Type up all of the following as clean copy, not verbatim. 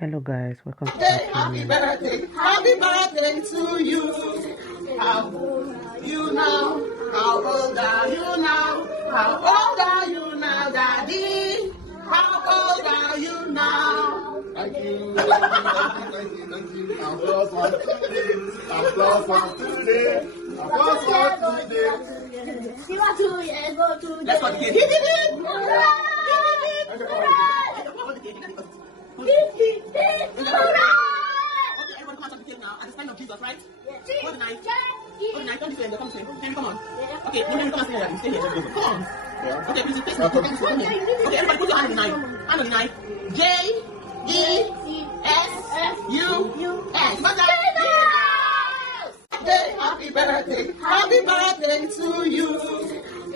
Hello guys, welcome to my Happy channel. birthday to you. How old you now? How old are you now? How old are you now, Daddy? How old are you now? Thank you. Thank you. I'm plus one today. I'm plus one today. I'm plus one today. You are 2 years old today. Let's go to the cake. Okay, everyone come out of the cake now. At the sign of Jesus, right? Yeah. Hold the knife. Hold the knife. Don't be scared. Come this way. Henry, come on. Yeah. Okay, Henry, come and stay here. Stay here. Come on. Yeah. Okay, please face me. Come here. Okay, everybody put your hand on the knife. Hand on the knife. J-E-S-U-S. Happy birthday. Happy birthday to you.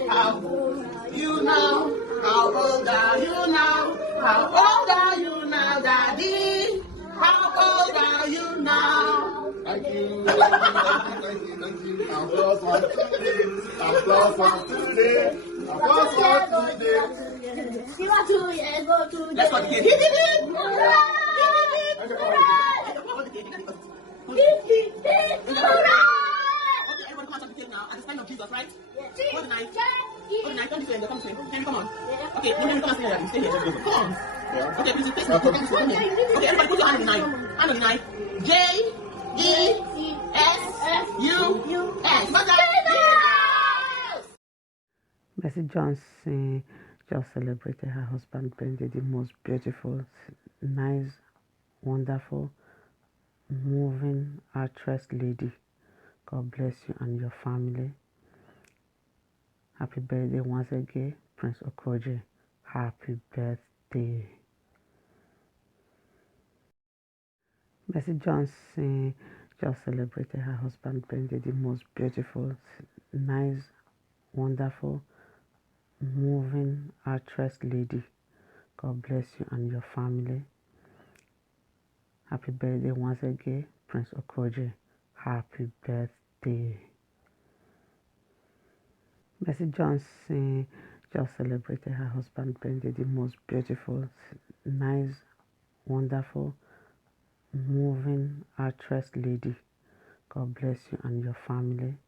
How old are you now? How old are you now? How old are you now, Daddy? How old are you now? Thank you. Thank you. I'm plus one today. I'm plus one today. I'm plus one today. You are 2 years old today. Let's go to the cake. Okay, everyone come out of the cake now. At the sign of Jesus, right? Yeah. Hold the knife. Hold the knife. Don't be scared. Come this way. Henry, come on. Yeah. Okay, Henry, come and stay here. Stay here. Come on. Yeah. Okay, please face me. Come here. Okay, everybody put your hand on the knife. Hand on the knife. J-E-S-U-S. Mercy Johnson just celebrated her husband's birthday, the most beautiful, nice, wonderful, moving actress lady. God bless you and your family. Happy birthday once again, Prince Okoje. Happy birthday. Mercy Johnson just celebrated her husband's birthday, the most beautiful, nice, wonderful, moving actress lady. God bless you and your family. Happy birthday once again, Prince Okoje. Happy birthday. Mercy Johnson just celebrated her husband's birthday, the most beautiful, nice, wonderful, moving actress lady. God bless you and your family.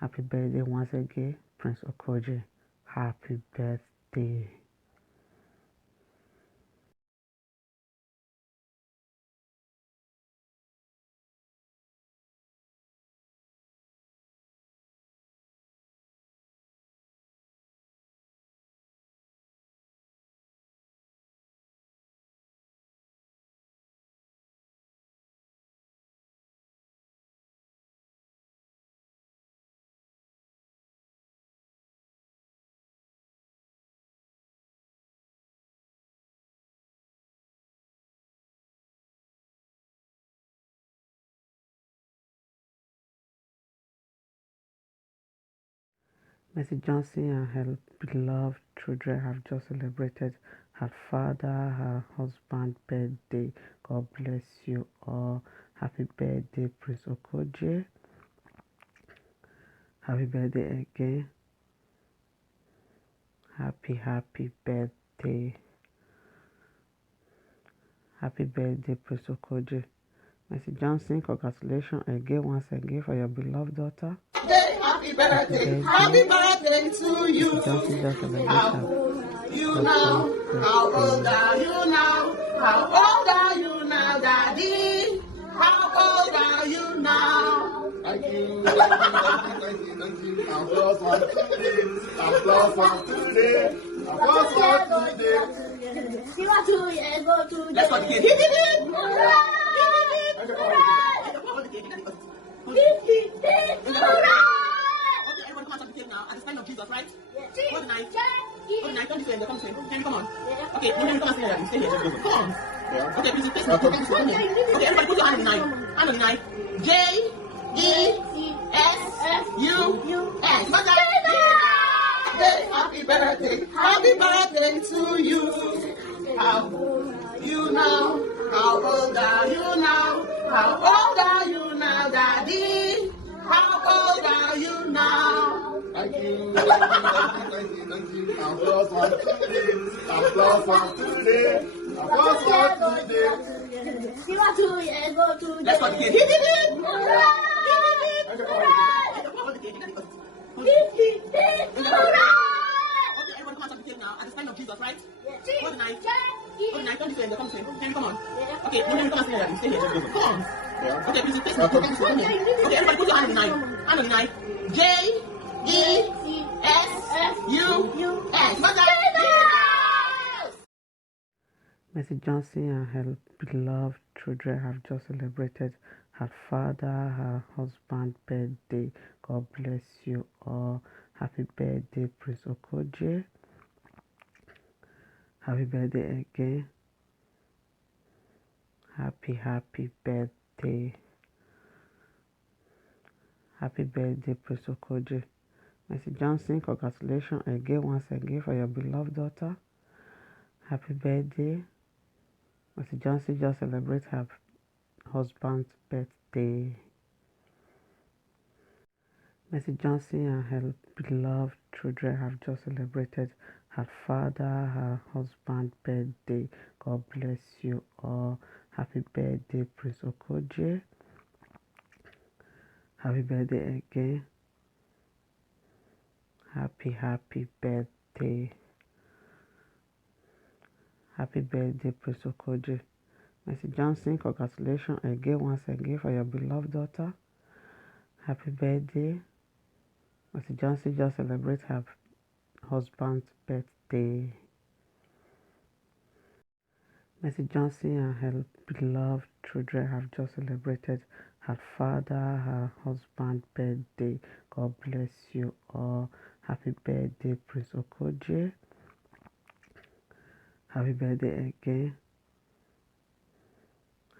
Happy birthday once again, Prince Okoje. Happy birthday. Mercy Johnson and her beloved children have just celebrated her father, her husband's birthday. God bless you all. Happy birthday, Prince Okoje. Happy birthday again. Happy birthday. Happy birthday, Prince Okoje. Mercy Johnson, congratulations again, once again, for your beloved daughter. Happy birthday. Happy birthday to you. How old are you now? How old are you now? How old are you now, Daddy? How old are you now? Thank you. Thank you. I'm plus one today. I'm plus one today. I'm plus one today. You are 2 years old today. Let's go to the cake. Okay, everyone come out of the cake now. At the sign of Jesus, right? Yeah. Hold the knife. Hold the knife. Don't be scared. Come this way. Henry, come on. Yeah. Okay, Henry, come and stay here. Stay here. Come on. Yeah. Okay, please face me. Come here. Okay, everybody put your hand on the knife. Hand on the knife. J-E-S-U-S. Happy birthday. Happy birthday to you. How old are you now? How old are you now? How old are you now, Daddy? How old are you now? Thank you. Thank you. Applause for today. Applause for today. Applause for today. You are 2 years old today. Let's go to the kid. Hip, hip, hip. Hooray! Hip, hip, hip. Hooray! Okay, everyone come out of the kid now. At the sign of Jesus, right? Yes. Hold the knife. Hold the knife. Don't be scared. Come straight. Come on. Yeah. Okay, no, come and stay here. Stay here. Come on. Yeah. Okay, please face me. Okay, everybody put your hand on the knife. Hand on the knife. J-E-S-U-S. What's that? Mercy Johnson and her beloved children have just celebrated her father, her husband birthday. God bless you all. Happy birthday, Prince Okoje. Happy birthday again. Happy birthday. Happy birthday, Prince Okoje. Mercy Johnson, congratulations again, once again, for your beloved daughter. Happy birthday. Mercy Johnson just celebrated her husband's birthday. Mercy Johnson and her beloved children have just celebrated her father, her husband birthday. God bless you all. Happy birthday, Prince Okoje. Happy birthday again. Happy birthday. Happy birthday, Prince Okoje. Mercy Johnson, congratulations again, once again, for your beloved daughter. Happy birthday. Mercy Johnson just celebrated her husband's birthday. Mercy Johnson and her beloved children have just celebrated her father, her husband birthday. God bless you all. Happy birthday, Prince Okoje. Happy birthday again.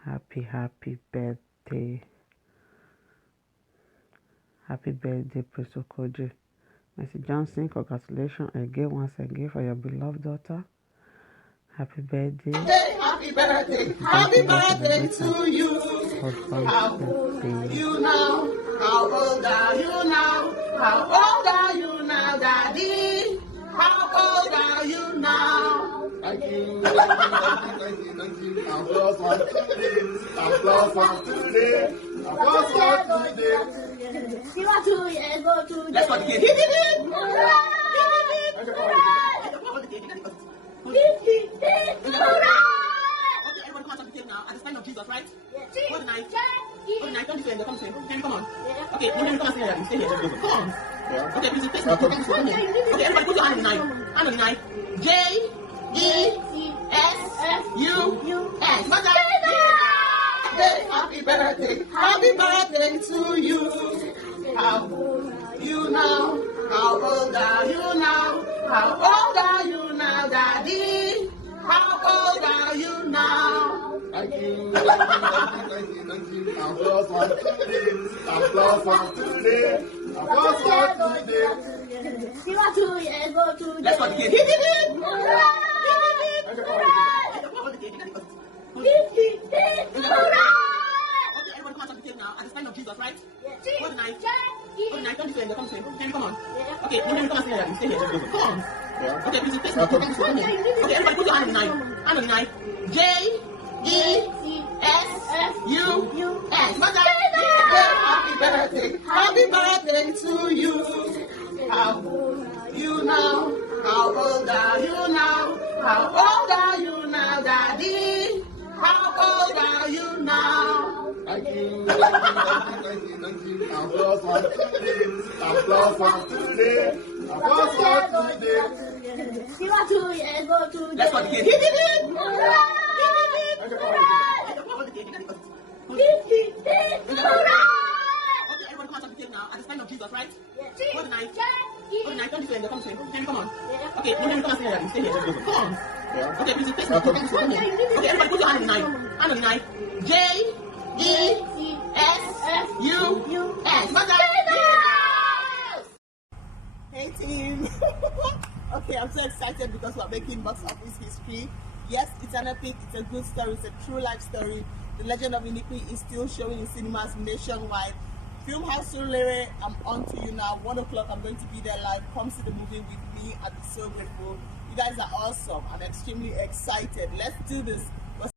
Happy birthday. Happy birthday, Prince Okoje. Mercy Johnson, congratulations again, once again, for your beloved daughter. Happy birthday. Happy birthday. Happy birthday to you. How old are you now? How old are you now? How old are you now, Daddy? How old are you now? Thank you. Thank you. Applause for today. Applause for today. Applause for today. You are 2 years old today. Let's go to the kid. Hip, hip, hip. Hooray! Hip, hip, hip. Hip, hip, hip. Hooray! Okay, everyone come out of the kid now. At the sign of Jesus, right? Yes. Hold the knife. Hold the knife. Don't be scared. Come straight. Come on. Yeah. Okay, no, come and stay here. Stay here. Come on. Yeah. Okay, please face me. Okay, everybody put your hand on the knife. Hand on the knife. J-E-S-U-S. What's that? Happy birthday. Happy birthday to you. How old are you now? How old are you now? How old are you now, Daddy? How old are you now? Thank you. Thank you. Applause for today. Applause for today. Applause for today. You are 2 years old today. Let's go to the kid. Hip, hip, hip. Hooray! Hip, hip, hip. Hooray! Okay, everyone come out of the kid now. At the sign of Jesus, right? Yes. Hold the knife. Hold the knife. Don't be scared. Come straight. Come on. Yeah. Okay, no, come and stay here. Stay here. Come on. Yeah. Okay, please face me. Okay, everybody put your hand on the knife. Hand on the knife. J-E-S-U-S. What's that? Happy birthday. Happy birthday to you. How old are you now? How old are you now? How old are you now, Daddy? How old are you now? Thank you. Thank you. Applause for today. Applause for today. Applause for today. You are 2 years old today. Let's go to the kid. Hip, hip, hip. Hooray! Hip, hip, hip. Hooray! Okay, everyone come out of the kid now. At the sign of Jesus, right? Yes. Hold the knife. Hold the knife. Don't be scared. Come straight. Come on. Yeah. Okay, no, come and stay here. Stay here. Come on. Yeah. Okay, please face me. Okay, everybody put your hand on the knife. Hand on the knife. J-E-S-U-S. What's that? Hey team. Okay, I'm so excited because we're making box office history. Yes, it's an epic, it's a good story, it's a true life story. The Legend of Inigwe is still showing in cinemas nationwide. Film House Surulere, I'm on to you now. 1 o'clock, I'm going to be there live. Come see the movie with me. I'll be so grateful. You guys are awesome. I'm extremely excited. Let's do this.